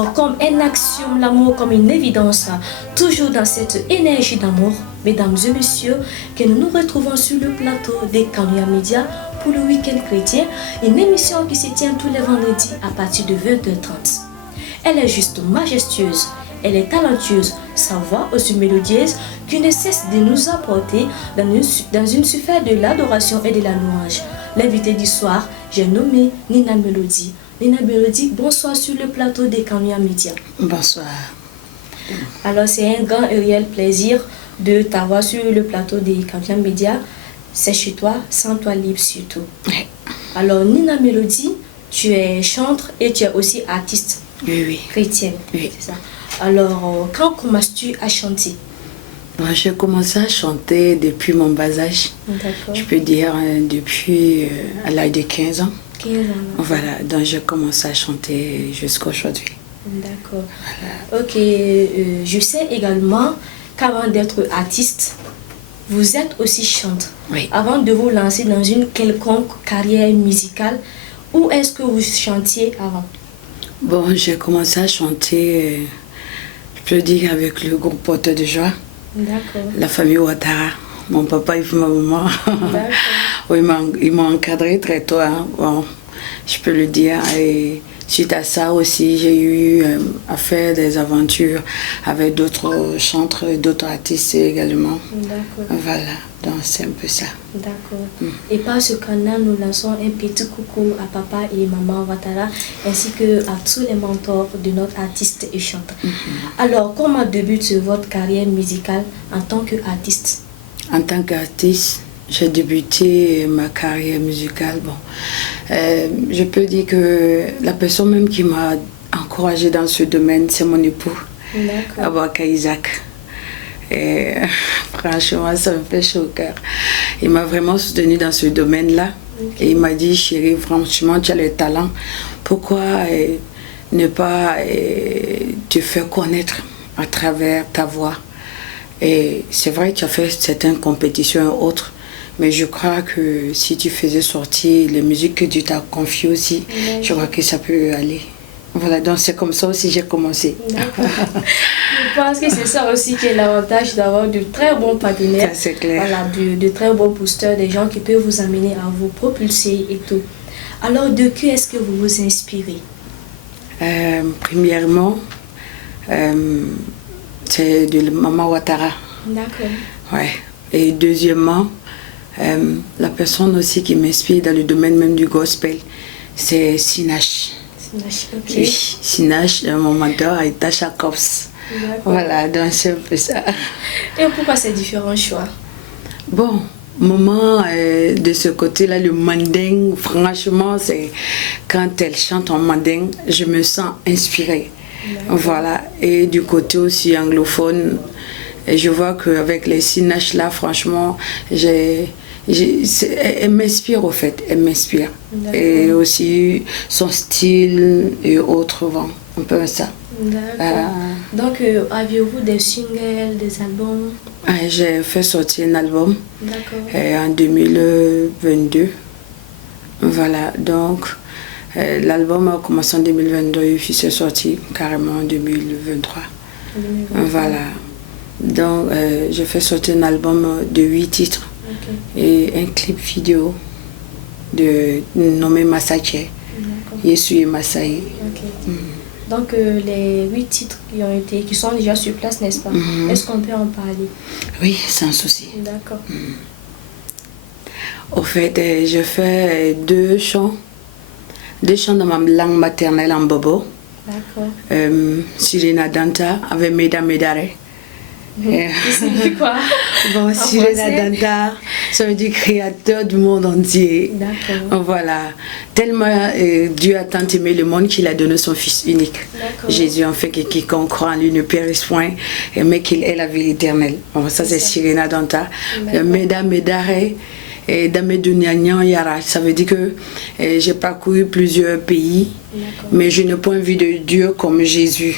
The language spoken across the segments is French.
Alors, comme un axiome, l'amour comme une évidence, toujours dans cette énergie d'amour, mesdames et messieurs, que nous nous retrouvons sur le plateau des Kanouya Média pour le week-end chrétien, une émission qui se tient tous les vendredis à partir de 20h30. Elle est juste majestueuse, elle est talentueuse, sa voix aussi mélodieuse qui ne cesse de nous apporter dans une sphère de l'adoration et de la louange. L'invité du soir, j'ai nommé Nina Mélodie. Nina Mélodie, bonsoir sur le plateau des Kanouya Média. Bonsoir. Alors c'est un grand et réel plaisir de t'avoir sur le plateau des Kanouya Média. C'est chez toi, sans toi libre surtout. Oui. Alors Nina Mélodie, tu es chantre et tu es aussi artiste. Oui. Chrétienne. Oui. C'est ça. Alors, quand commences-tu à chanter? Moi, j'ai commencé à chanter depuis mon bas âge. D'accord. Je peux dire depuis à l'âge de 15 ans. 15 ans. Voilà, donc j'ai commencé à chanter jusqu'à aujourd'hui. D'accord. Voilà. Ok, je sais également qu'avant d'être artiste, vous êtes aussi chanteur. Oui. Avant de vous lancer dans une quelconque carrière musicale, où est-ce que vous chantiez avant? Bon, j'ai commencé à chanter, je peux dire, avec le groupe Porteur de Joie. D'accord. La famille Ouattara. Mon papa et ma maman. D'accord. Oui, ils m'ont encadré très tôt. Hein. Bon, je peux le dire. Et suite à ça aussi, j'ai eu à faire des aventures avec d'autres chanteurs et d'autres artistes également. D'accord. Voilà, donc c'est un peu ça. D'accord. Et par ce canal, nous lançons un petit coucou à papa et maman Ouattara, ainsi que à tous les mentors de notre artiste et chanteur. Alors, comment débute votre carrière musicale en tant qu'artiste? En tant qu'artiste, j'ai débuté ma carrière musicale. Bon, je peux dire que la personne même qui m'a encouragée dans ce domaine, c'est mon époux, D'accord. Abouaka Isaac. Et franchement, ça me fait chaud au cœur. Il m'a vraiment soutenue dans ce domaine-là. Okay. Et il m'a dit, chérie, franchement, tu as le talent. Pourquoi ne pas te faire connaître à travers ta voix? Et c'est vrai que tu as fait certaines compétitions et autres. Mais je crois que si tu faisais sortir les musiques que tu t'as confiées aussi, je crois que ça peut aller. Voilà, donc c'est comme ça aussi j'ai commencé. D'accord. Je pense que c'est ça aussi qui est l'avantage d'avoir de très bons partenaires. Ça, c'est clair. Voilà, de très bons boosters, des gens qui peuvent vous amener à vous propulser et tout. Alors, de qui est-ce que vous vous inspirez? Premièrement, c'est de Maman Ouattara. D'accord. Ouais. Et deuxièmement, la personne aussi qui m'inspire dans le domaine même du gospel, c'est Sinash. Sinash, ok. Oui, Sinash, mon mentor, Aïta Jacobs. Voilà, donc c'est un peu ça. Et pourquoi ces différents choix? Bon, maman, de ce côté-là, le manding, franchement, c'est quand elle chante en manding, je me sens inspirée. Voilà, et du côté aussi anglophone, et je vois qu'avec les Sinash là, franchement, elle m'inspire au fait, elle m'inspire. Et aussi son style et autres, bon, un peu ça. D'accord. Donc, aviez-vous des singles, des albums? J'ai fait sortir un album en 2022. Voilà, donc l'album a commencé en 2022 et puis c'est sorti carrément en 2023. Voilà, donc j'ai fait sortir un album de 8 titres et un clip vidéo nommé Massache, Yesu et Massaï. Donc les 8 titres qui sont déjà sur place, n'est-ce pas? Est-ce qu'on peut en parler? Oui, sans souci. D'accord. Au fait, je fais deux chants dans ma langue maternelle en bobo. D'accord. Sirena Danta avec Meda Medare. Ça signifie quoi? Bon, Sirena Danta, ça veut dire créateur du monde entier. D'accord. Voilà. Tellement Dieu a tant aimé le monde qu'il a donné son Fils unique. Jésus, en fait, que quiconque croit en lui ne périsse point, mais qu'il ait la vie éternelle. Bon, ça, c'est Sirena Danta. Meda Medare. Et dans mes Duniagnan Yara, ça veut dire que j'ai parcouru plusieurs pays, mais je n'ai point vu de Dieu comme Jésus.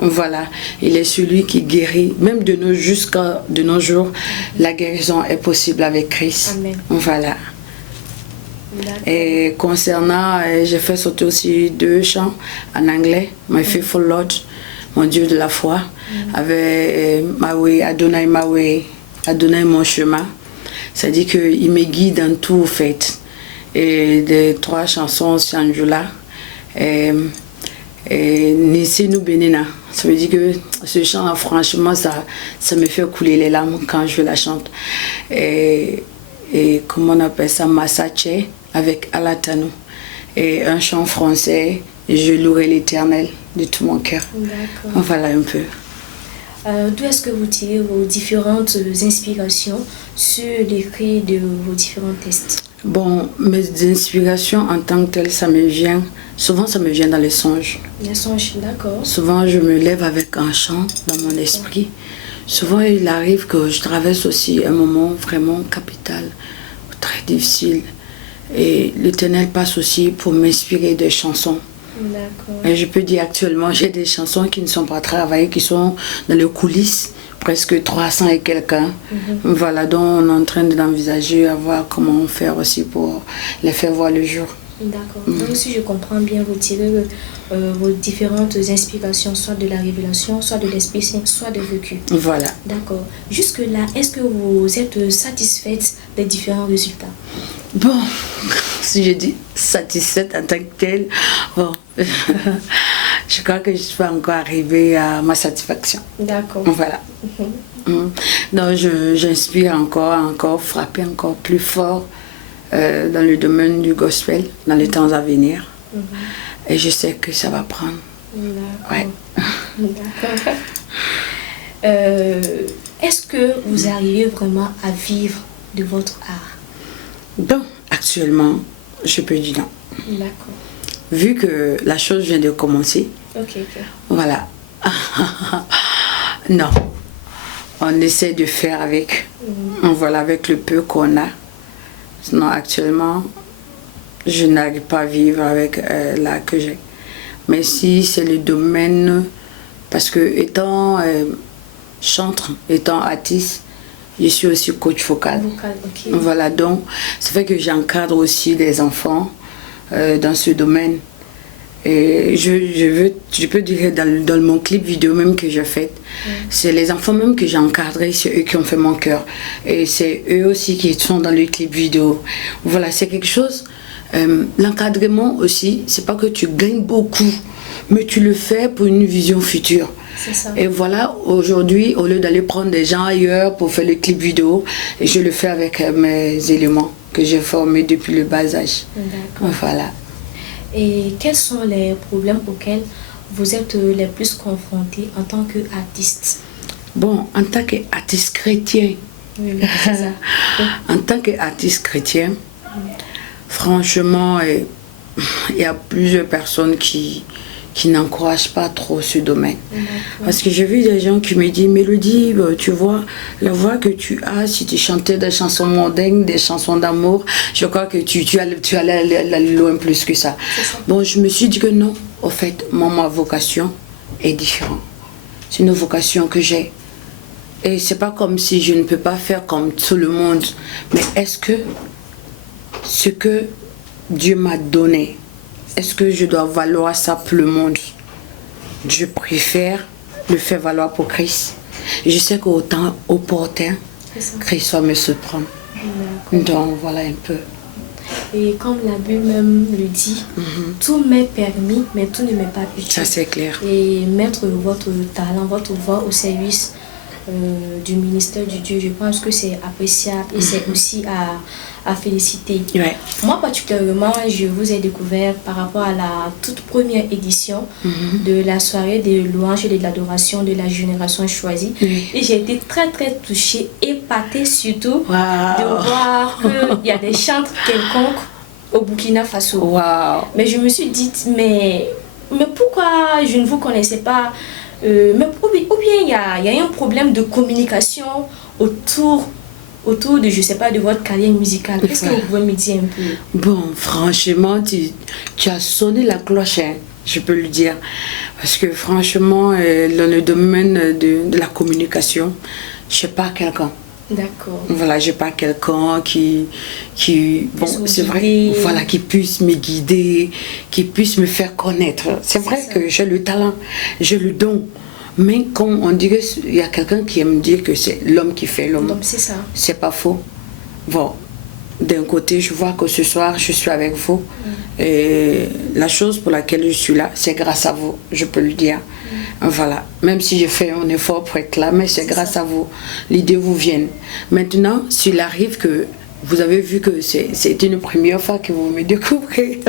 Voilà, il est celui qui guérit, même de nos jusqu'à de nos jours, la guérison est possible avec Christ. Amen. Voilà. Et concernant, j'ai fait sauter aussi 2 chants en anglais, My Faithful Lord, mon Dieu de la foi, avec My Way, Adonai My Way, Adonai mon chemin. Ça dit qu'il me guide dans tout, au fait. Et des 3 chansons, Sanjula, et Nissinu Benina. Ça veut dire que ce chant, franchement, ça me fait couler les larmes quand je la chante. Et comment on appelle ça, Massache, avec Alatano. Et un chant français, Je louerai l'Éternel de tout mon cœur. Voilà un peu. D'où est-ce que vous tirez vos différentes inspirations sur l'écrit de vos différents textes? Bon, mes inspirations en tant que telles, souvent ça me vient dans les songes. Les songes, d'accord. Souvent je me lève avec un chant dans mon esprit. Souvent il arrive que je traverse aussi un moment vraiment capital, très difficile. Et l'Éternel passe aussi pour m'inspirer des chansons. D'accord. Et je peux dire actuellement, j'ai des chansons qui ne sont pas travaillées, qui sont dans les coulisses, presque 300 et quelques. Voilà, donc on est en train d'envisager à voir comment faire aussi pour les faire voir le jour. D'accord. Donc si je comprends bien, vous tirez vos différentes inspirations, soit de la révélation, soit de l'Esprit Saint, soit de vécu. Voilà. D'accord. Jusque-là, est-ce que vous êtes satisfaite des différents résultats? Bon, si je dis satisfaite en tant que telle, bon, je crois que je ne suis pas encore arrivée à ma satisfaction. D'accord. Voilà. Donc j'inspire encore, frapper encore plus fort dans le domaine du gospel, dans les temps à venir. Et je sais que ça va prendre. D'accord. Ouais. D'accord. Est-ce que vous arrivez vraiment à vivre de votre art? Donc, actuellement, je peux dire non. D'accord. Vu que la chose vient de commencer, voilà. Non. On essaie de faire avec. Voilà, avec le peu qu'on a. Sinon, actuellement, je n'arrive pas à vivre avec l'art que j'ai. Mais si c'est le domaine, parce que étant chanteur, étant artiste, je suis aussi coach vocal. Voilà, donc ça fait que j'encadre aussi des enfants dans ce domaine. Et je peux dire dans mon clip vidéo même que j'ai fait, c'est les enfants même que j'ai encadrés, c'est eux qui ont fait mon cœur. Et c'est eux aussi qui sont dans le clip vidéo. Voilà, c'est quelque chose. L'encadrement aussi, c'est pas que tu gagnes beaucoup, mais tu le fais pour une vision future. Ça. Et voilà, aujourd'hui, au lieu d'aller prendre des gens ailleurs pour faire les clips vidéo, je le fais avec mes éléments que j'ai formés depuis le bas âge. Voilà. Et quels sont les problèmes auxquels vous êtes les plus confrontés en tant qu'artiste? Bon, en tant qu'artiste chrétien, c'est ça. En tant qu'artiste chrétien, franchement, il y a plusieurs personnes qui n'encouragent pas trop ce domaine. Parce que j'ai vu des gens qui me disent, Mélodie, tu vois, la voix que tu as, si tu chantais des chansons mondaines, des chansons d'amour, je crois que tu allais loin plus que ça. Bon, je me suis dit que non, au fait, ma vocation est différente. C'est une vocation que j'ai. Et c'est pas comme si je ne peux pas faire comme tout le monde. Mais est-ce que ce que Dieu m'a donné, est-ce que je dois valoir ça pour le monde? Je préfère le faire valoir pour Christ. Je sais qu'au temps opportun, Christ va me surprendre. Donc voilà un peu. Et comme la Bible même le dit, tout m'est permis, mais tout ne m'est pas utile. Ça c'est clair. Et mettre votre talent, votre voix au service du ministère du Dieu, je pense que c'est appréciable et c'est aussi à féliciter. Ouais. Moi particulièrement, je vous ai découvert par rapport à la toute première édition de la soirée des louanges et de l'adoration de la génération choisie. Et j'ai été très très touchée, épatée surtout de voir qu'il y a des chantres quelconques au Burkina Faso. Mais je me suis dit, mais pourquoi je ne vous connaissais pas? Ou bien il y a un problème de communication autour de, je sais pas, de votre carrière musicale. Qu'est-ce que vous pouvez me dire un peu? Bon, franchement, tu as sonné la cloche, hein, je peux le dire. Parce que franchement, dans le domaine de la communication, je ne sais pas quelqu'un. D'accord. Voilà, j'ai pas quelqu'un bon, c'est vrai, voilà, qui puisse me guider, qui puisse me faire connaître. C'est vrai que j'ai le talent, j'ai le don. Mais quand on dirait qu'il y a quelqu'un qui aime dire que c'est l'homme qui fait l'homme, c'est ça. C'est pas faux. Bon, d'un côté, je vois que ce soir, je suis avec vous. Et la chose pour laquelle je suis là, c'est grâce à vous, je peux le dire. Voilà. Même si j'ai fait un effort pour être là, mais c'est grâce à vous. L'idée vous vient. Maintenant, s'il arrive que vous avez vu que c'est une première fois que vous me découvrez,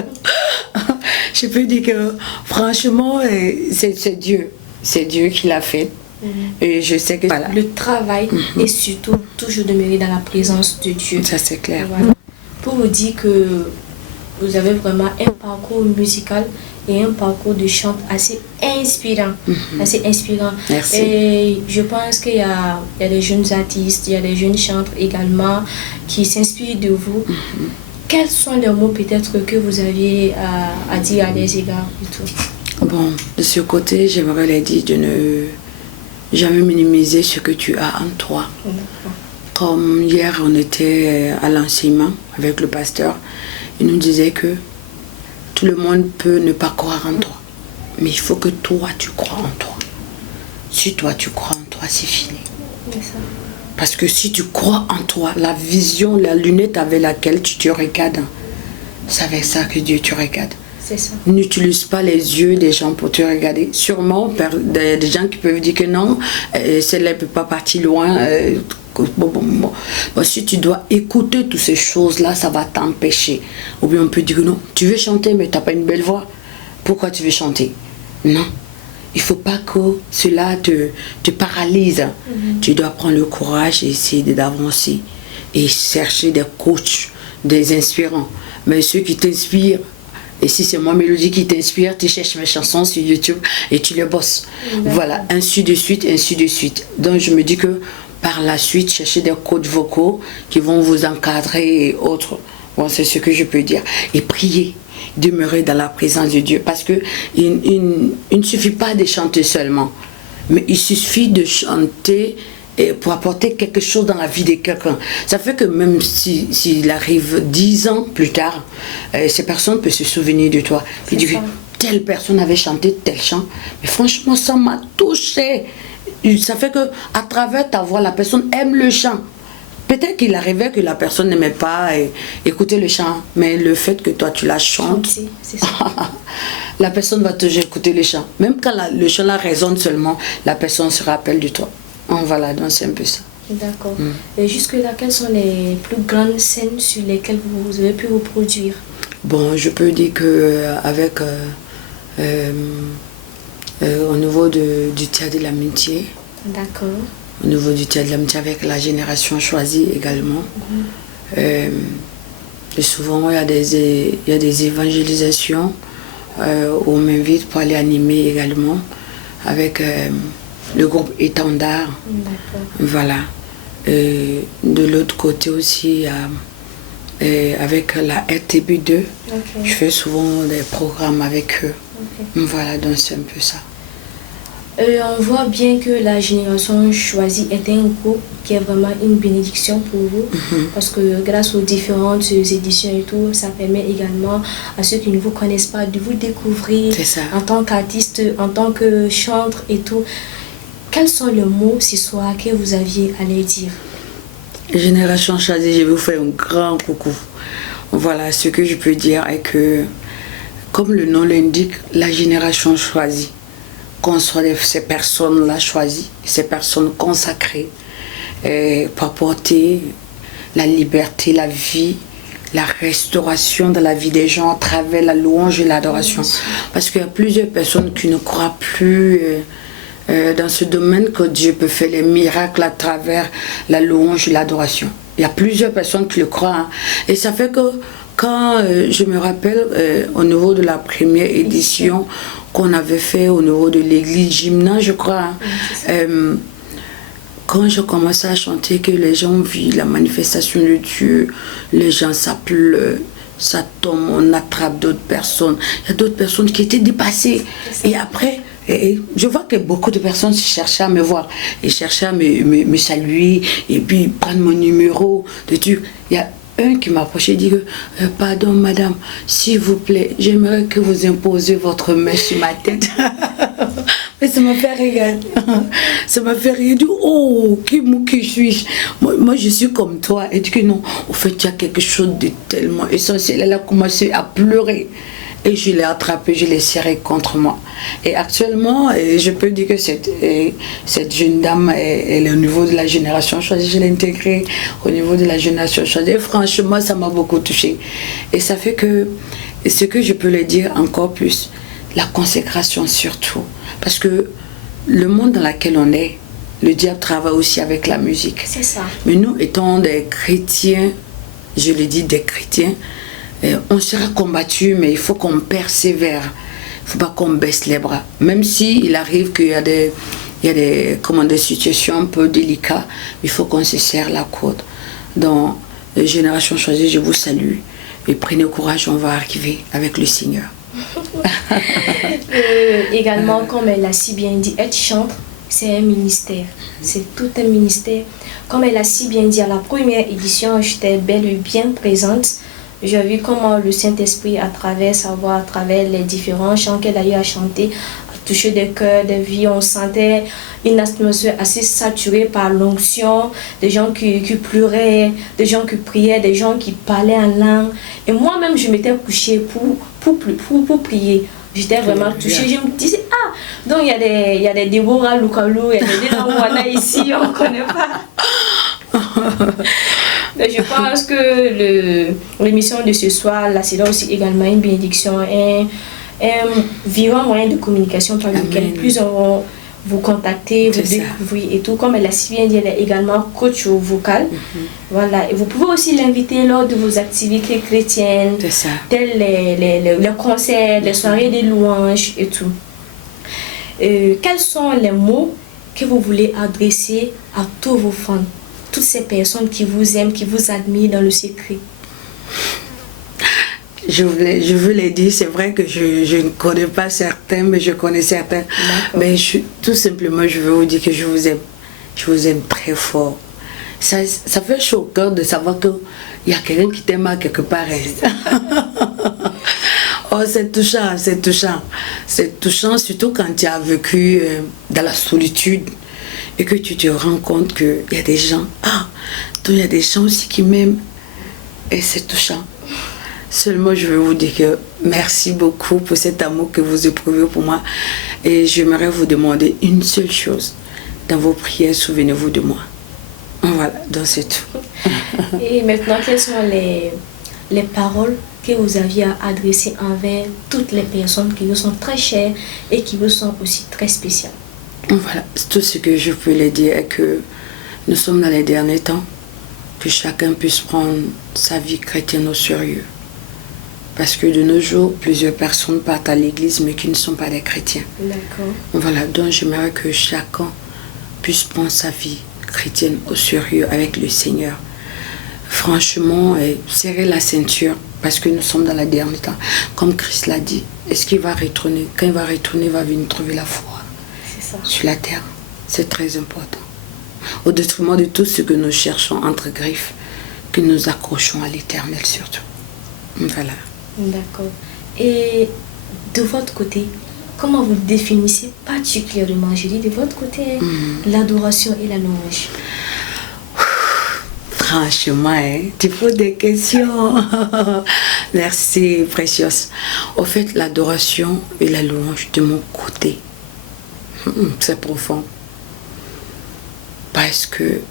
je peux dire que franchement, c'est Dieu. C'est Dieu qui l'a fait. Et je sais que voilà. Le travail est surtout toujours demeurer dans la présence de Dieu. Ça, c'est clair. Voilà. Pour vous dire que vous avez vraiment un parcours musical et un parcours de chant assez inspirant. Assez inspirant. Merci. Et je pense qu'il y a des jeunes artistes, il y a des jeunes chantres également qui s'inspirent de vous. Quels sont les mots peut-être que vous aviez à dire à des égards et tout? Bon, de ce côté, j'aimerais leur dire de ne jamais minimiser ce que tu as en toi. Comme hier, on était à l'enseignement avec le pasteur. Il nous disait que tout le monde peut ne pas croire en toi. Mais il faut que toi, tu crois en toi. Si toi, tu crois en toi, c'est fini. Parce que si tu crois en toi, la vision, la lunette avec laquelle tu te regardes, c'est avec ça que Dieu te regarde. N'utilise pas les yeux des gens pour te regarder. Sûrement, des gens qui peuvent dire que non, celle-là ne peut pas partir loin. Bon. Si tu dois écouter toutes ces choses-là, ça va t'empêcher. Ou bien on peut dire non, tu veux chanter mais tu n'as pas une belle voix. Pourquoi tu veux chanter? Non. Il ne faut pas que cela te paralyse. Tu dois prendre le courage et essayer d'avancer. Et chercher des coachs, des inspirants. Mais ceux qui t'inspirent, et si c'est moi, Mélodie, qui t'inspire, tu cherches mes chansons sur YouTube et tu les bosses. Voilà, ainsi de suite, ainsi de suite. Donc je me dis que par la suite, chercher des coachs vocaux qui vont vous encadrer et autres. Bon, c'est ce que je peux dire. Et prier, demeurer dans la présence de Dieu. Parce que il ne suffit pas de chanter seulement. Mais il suffit de chanter pour apporter quelque chose dans la vie de quelqu'un. Ça fait que même s'il arrive 10 ans plus tard, ces personnes peuvent se souvenir de toi. Puis dire, telle personne avait chanté tel chant. Mais franchement, ça m'a touché. Ça fait que à travers ta voix, la personne aime le chant. Peut-être qu'il arrivait que la personne n'aimait pas écouter le chant, mais le fait que toi tu la chantes, la personne va toujours écouter le chant. Même quand le chant la résonne seulement, la personne se rappelle de toi. Voilà, donc c'est un peu ça. D'accord. Et jusque-là, quelles sont les plus grandes scènes sur lesquelles vous avez pu vous produire? Bon, je peux dire qu'avec au niveau du théâtre de l'amitié. D'accord. Au niveau du théâtre de l'amitié avec la génération choisie également. Et souvent, il y a des évangélisations où on m'invite pour aller animer également avec le groupe Étendard. Voilà. De l'autre côté aussi, avec la RTB2, je fais souvent des programmes avec eux. Voilà, donc c'est un peu ça. On voit bien que la génération choisie est un groupe qui est vraiment une bénédiction pour vous, parce que grâce aux différentes éditions et tout, ça permet également à ceux qui ne vous connaissent pas de vous découvrir en tant qu'artiste, en tant que chanteur et tout. Quels sont les mots ce soir que vous aviez à leur dire? Génération choisie, je vais vous faire un grand coucou. Voilà, ce que je peux dire est que, comme le nom l'indique, la génération choisie, qu'on soit ces personnes-là choisies, ces personnes consacrées pour apporter la liberté, la vie, la restauration de la vie des gens à travers la louange et l'adoration. Parce qu'il y a plusieurs personnes qui ne croient plus dans ce domaine que Dieu peut faire les miracles à travers la louange et l'adoration. Il y a plusieurs personnes qui le croient. Hein. Et ça fait que quand je me rappelle au niveau de la première édition qu'on avait fait au niveau de l'église Gymna, je crois, quand je commençais à chanter, que les gens vivent la manifestation de Dieu, les gens ça pleure, ça tombe, on attrape d'autres personnes. Il y a d'autres personnes qui étaient dépassées. Et après, Et je vois que beaucoup de personnes cherchaient à me voir. Ils cherchaient à me saluer et puis prendre mon numéro. Il y a un qui m'a approché et dit que, pardon madame, s'il vous plaît, j'aimerais que vous imposiez votre main sur ma tête. Mais ça m'a fait rire. Ça m'a fait rire. Du oh, qui suis-je? Moi, je suis comme toi. Et dit que non, au fait, il y a quelque chose de tellement essentiel. Elle a commencé à pleurer. Et je l'ai attrapée, je l'ai serrée contre moi. Et actuellement, je peux dire que cette jeune dame, elle est au niveau de la génération choisie. Je l'ai intégrée au niveau de la génération choisie. Et franchement, ça m'a beaucoup touchée. Et ça fait que, ce que je peux le dire encore plus, la consécration surtout. Parce que le monde dans lequel on est, le diable travaille aussi avec la musique. C'est ça. Mais nous, étant des chrétiens, je le dis des chrétiens, on sera combattu, mais il faut qu'on persévère. Il ne faut pas qu'on baisse les bras. Même s'il arrive qu'il y a des situations un peu délicates, il faut qu'on se serre la corde. Dans les générations choisies, je vous salue. Et prenez courage, on va arriver avec le Seigneur. Également, comme elle a si bien dit, être chantre, c'est un ministère. C'est tout un ministère. Comme elle a si bien dit, à la première édition, j'étais bel et bien présente. J'ai vu comment le Saint-Esprit, à travers sa voix, à travers les différents chants qu'elle a eu à chanter, a touché des cœurs, des vies. On sentait une atmosphère assez saturée par l'onction, des gens qui pleuraient, des gens qui priaient, des gens qui parlaient en langue. Et moi-même, je m'étais couchée pour prier. J'étais vraiment touchée. Je me disais, ah, donc il y a des Deborah Lukalu, il y a des Deborah ici, on ne connaît pas. Mais je pense que l'émission de ce soir, là, c'est là aussi également une bénédiction, un vivant moyen de communication par lequel plusieurs vont vous contacter, vous découvrir et tout. Comme elle a si bien dit, elle est également coach vocal. Voilà. Et vous pouvez aussi l'inviter lors de vos activités chrétiennes, telles les concerts, les soirées des louanges et tout. Quels sont les mots que vous voulez adresser à tous vos fans, toutes ces personnes qui vous aiment, qui vous admirent dans le secret? Je veux les dire, c'est vrai que je ne connais pas certains, mais je connais certains. Mais tout simplement, je veux vous dire que je vous aime. Je vous aime très fort. Ça fait chaud au cœur de savoir qu'il y a quelqu'un qui t'aime à quelque part. Oh, c'est touchant, c'est touchant. C'est touchant, surtout quand tu as vécu dans la solitude et que tu te rends compte qu'il y a des gens, donc il y a des gens aussi qui m'aiment. Et c'est touchant. Seulement, je veux vous dire que merci beaucoup pour cet amour que vous éprouvez pour moi. Et j'aimerais vous demander une seule chose. Dans vos prières, souvenez-vous de moi. Voilà, donc c'est tout. Et maintenant, quelles sont les paroles que vous aviez à adresser envers toutes les personnes qui vous sont très chères et qui vous sont aussi très spéciales? Voilà, tout ce que je peux leur dire est que nous sommes dans les derniers temps, que chacun puisse prendre sa vie chrétienne au sérieux. Parce que de nos jours, plusieurs personnes partent à l'église mais qui ne sont pas des chrétiens. D'accord. Voilà, donc j'aimerais que chacun puisse prendre sa vie chrétienne au sérieux avec le Seigneur. Franchement, serrer la ceinture parce que nous sommes dans la dernière temps. Comme Christ l'a dit, est-ce qu'il va retourner? Quand il va retourner, il va venir trouver la foi sur la terre. C'est très important. Au détriment de tout ce que nous cherchons entre griffes, que nous accrochons à l'Éternel surtout. Voilà. D'accord. Et de votre côté, comment vous définissez particulièrement, je dis de votre côté, l'adoration et la louange? Franchement, tu poses des questions. Merci, précieuse. Au fait, l'adoration et la louange de mon côté, c'est profond. Parce que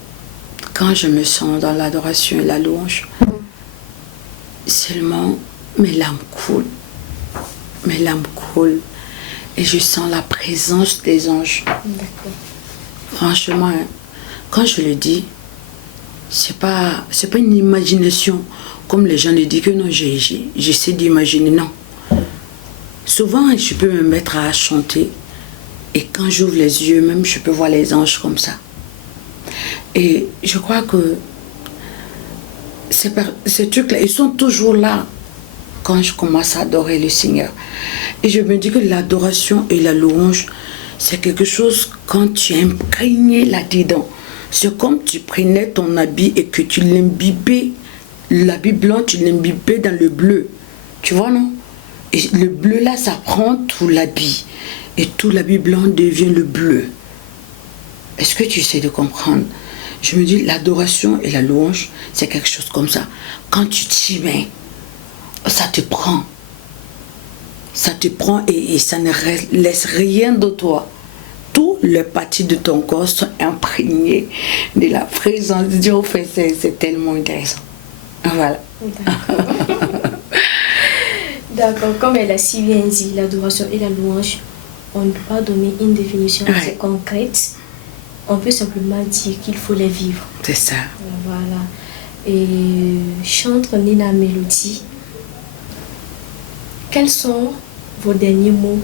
quand je me sens dans l'adoration et la louange, seulement mes larmes coulent. Mes larmes coulent. Et je sens la présence des anges. D'accord. Franchement, quand je le dis, c'est pas une imagination comme les gens le disent que non, j'essaie d'imaginer. Non. Souvent, je peux me mettre à chanter et quand j'ouvre les yeux, même je peux voir les anges comme ça. Et je crois que ces trucs-là, ils sont toujours là. quand je commence à adorer le Seigneur. Et je me dis que l'adoration et la louange, c'est quelque chose quand tu es imprégné là-dedans. C'est comme tu prenais ton habit et que tu l'imbibais, l'habit blanc, tu l'imbibais dans le bleu. Tu vois, non? Et le bleu là, ça prend tout l'habit. Et tout l'habit blanc devient le bleu. Est-ce que tu sais de comprendre? Je me dis, l'adoration et la louange, c'est quelque chose comme ça. Quand tu t'y mets, ça te prend. Ça te prend et ça ne laisse rien de toi. Toutes les parties de ton corps sont imprégnées de la présence de Dieu. Enfin, c'est tellement intéressant. Voilà. D'accord. Comme elle a si bien dit, l'adoration et la louange, on ne peut pas donner une définition assez concrète. On peut simplement dire qu'il faut les vivre. C'est ça. Voilà. Et chantre Nina Mélodie, quels sont vos derniers mots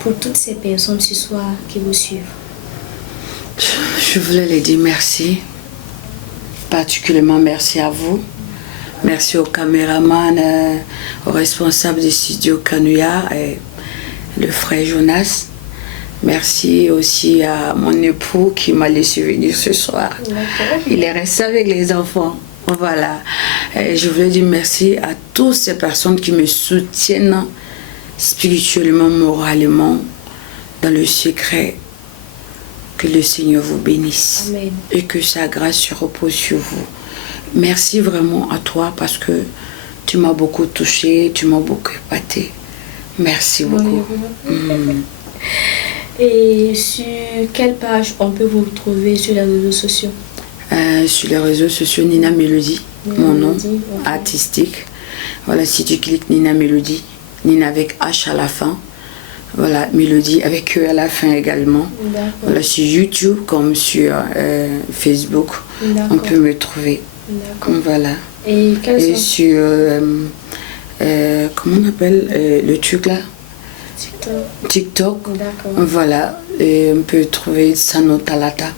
pour toutes ces personnes ce soir qui vous suivent? Je voulais les dire merci. Particulièrement merci à vous. Merci aux caméramans, aux responsables du studio Canouillard et le frère Jonas. Merci aussi à mon époux qui m'a laissé venir ce soir. Il est resté avec les enfants. Voilà. Et je voulais dire merci à toutes ces personnes qui me soutiennent spirituellement, moralement, dans le secret. Que le Seigneur vous bénisse. Amen. Et que sa grâce repose sur vous. Merci vraiment à toi parce que tu m'as beaucoup touché, tu m'as beaucoup épaté. Merci beaucoup. Et sur quelle page on peut vous retrouver sur les réseaux sociaux? Sur les réseaux sociaux, Nina Mélodie, mon nom artistique. Voilà, si tu cliques Nina Mélodie, Nina avec H à la fin. Voilà, Mélodie avec E à la fin également. Voilà, sur YouTube comme sur Facebook, on peut me trouver. Voilà. Et sur, comment on appelle le truc là? TikTok. Voilà, et on peut trouver Sano Talata.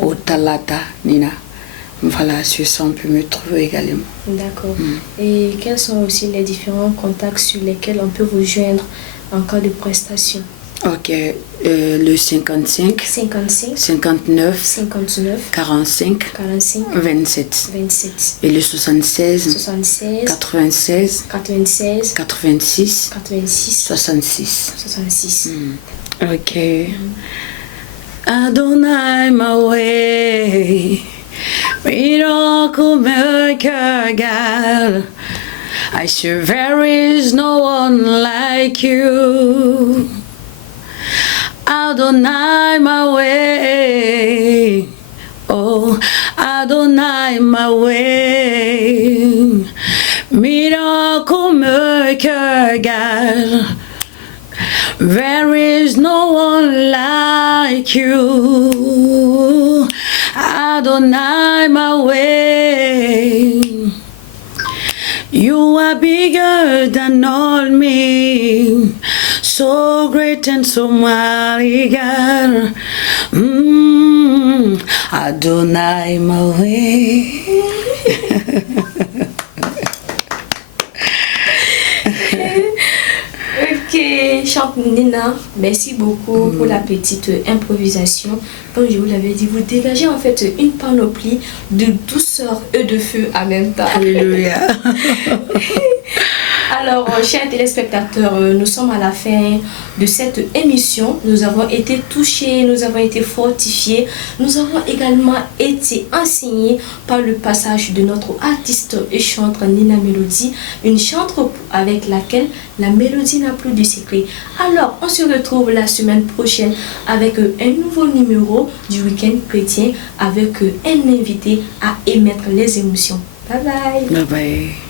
Ou Talata Nina. Voilà, sur ça on peut me trouver également. D'accord. Et quels sont aussi les différents contacts sur lesquels on peut vous joindre en cas de prestation? Ok, le 55, 59, 45, 27. Et le 76, 96, 86, 66. Ok. Adonai my way, miracle maker God. I swear there is no one like you. Adonai my way, oh Adonai my way, miracle maker God. There is no one like you. Adonai my way. You are bigger than all me, so great and so mighty God. Adonai my way. Ok, chante Nina, merci beaucoup pour la petite improvisation. Comme je vous l'avais dit, vous dégagez en fait une panoplie de douceur et de feu en même temps. Alléluia. Alors, chers téléspectateurs, nous sommes à la fin de cette émission. Nous avons été touchés, nous avons été fortifiés, nous avons également été enseignés par le passage de notre artiste et chanteur Nina Mélodie, une chanteuse avec laquelle la mélodie n'a plus de secret. Alors, on se retrouve la semaine prochaine avec un nouveau numéro du Week-end chrétien avec un invité à émettre les émotions. Bye bye. Bye bye.